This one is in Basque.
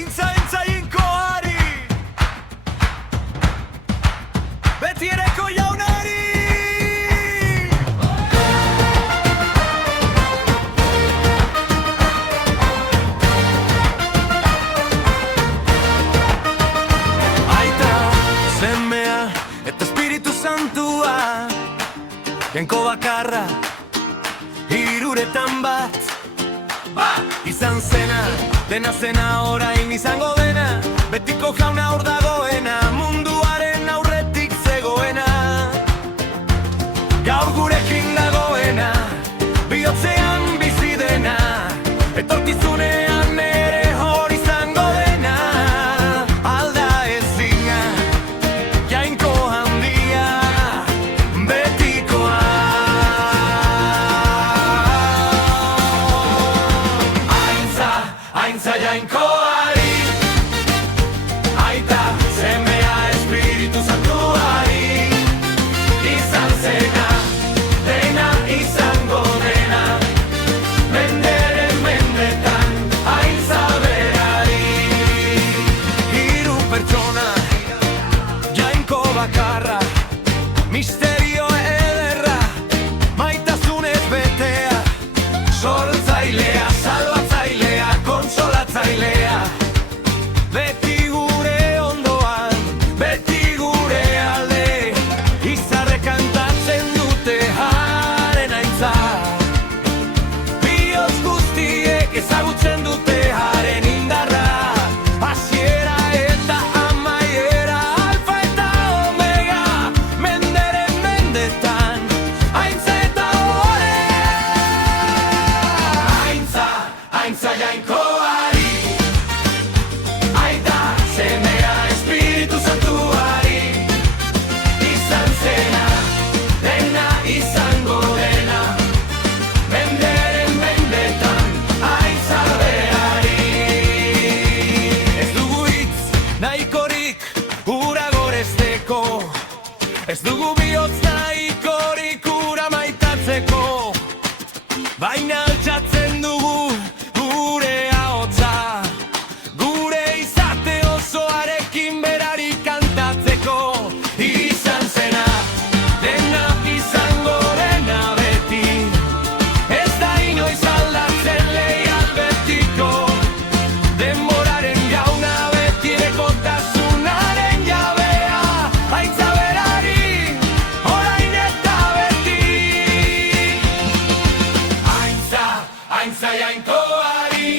Aintza jainkoari, betiereko jaunari. Aita, semea eta Espiritu Santua, jainko bakarra, hiruretan bat. Izan zena, dena zena orain izango dena, betiko jauna hor dagoena, munduaren aurretik zegoena. Gaur gurekin dagoena, bihotzean bizi dena, etorkizunean ere hor izango dena. Alda ezina, jainko handia, betikoa. Aintza jainkoari, aita semea Espiritu Santuari, izan zena, dena izango dena, menderen mendetan, aintza berari. Hiru pertsona, jainko bakarra, misterio ederra, maitasunez betea, sortzailea, salbatzailea, konsolatzailea, beti gure ondoan, beti gure alde, izarre kantatzen dute haren aintza. Bihotz guztiek ezagutzen dute haren indarra, hasiera eta amaiera, alfa eta omega, menderen mendetan, aintza eta ore. Aintza jainkoari, aita semea Espiritu Santuari, izan zena, dena izango dena, menderen mendetan, aintza berari. Ez dugu hitz nahikorik ura goresteko, ez dugu bihotz nahikorik ura maitatzeko, baina altxatzen dugu gure ahotsa, gure izate osoarekin berari kantatzeko. Izan zena, dena izango dena beti, ez da inoiz aldatzen leial betiko, denboraren jauna betierekotasunaren jabea, aintza berari, orain eta beti. Aintza jainkoari,